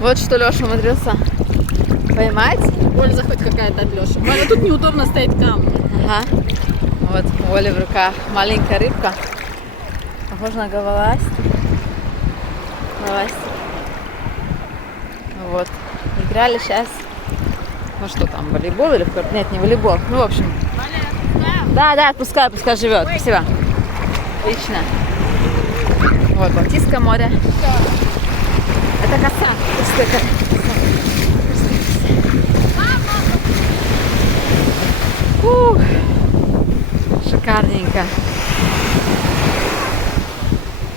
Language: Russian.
Вот что Леша умудрился поймать. Польза хоть какая-то от Леши. Валя, тут неудобно стоять камни. Ага. Вот у Оли в руках маленькая рыбка. Похоже на головастик. Головастик. Вот. Играли сейчас. Ну что там, волейбол или в... Нет, не волейбол. Ну, в общем. Валя, Да, отпускай, пускай живет. Спасибо. Отлично. Вот, Балтийское море. Это коса. Пустая. Шикарненько.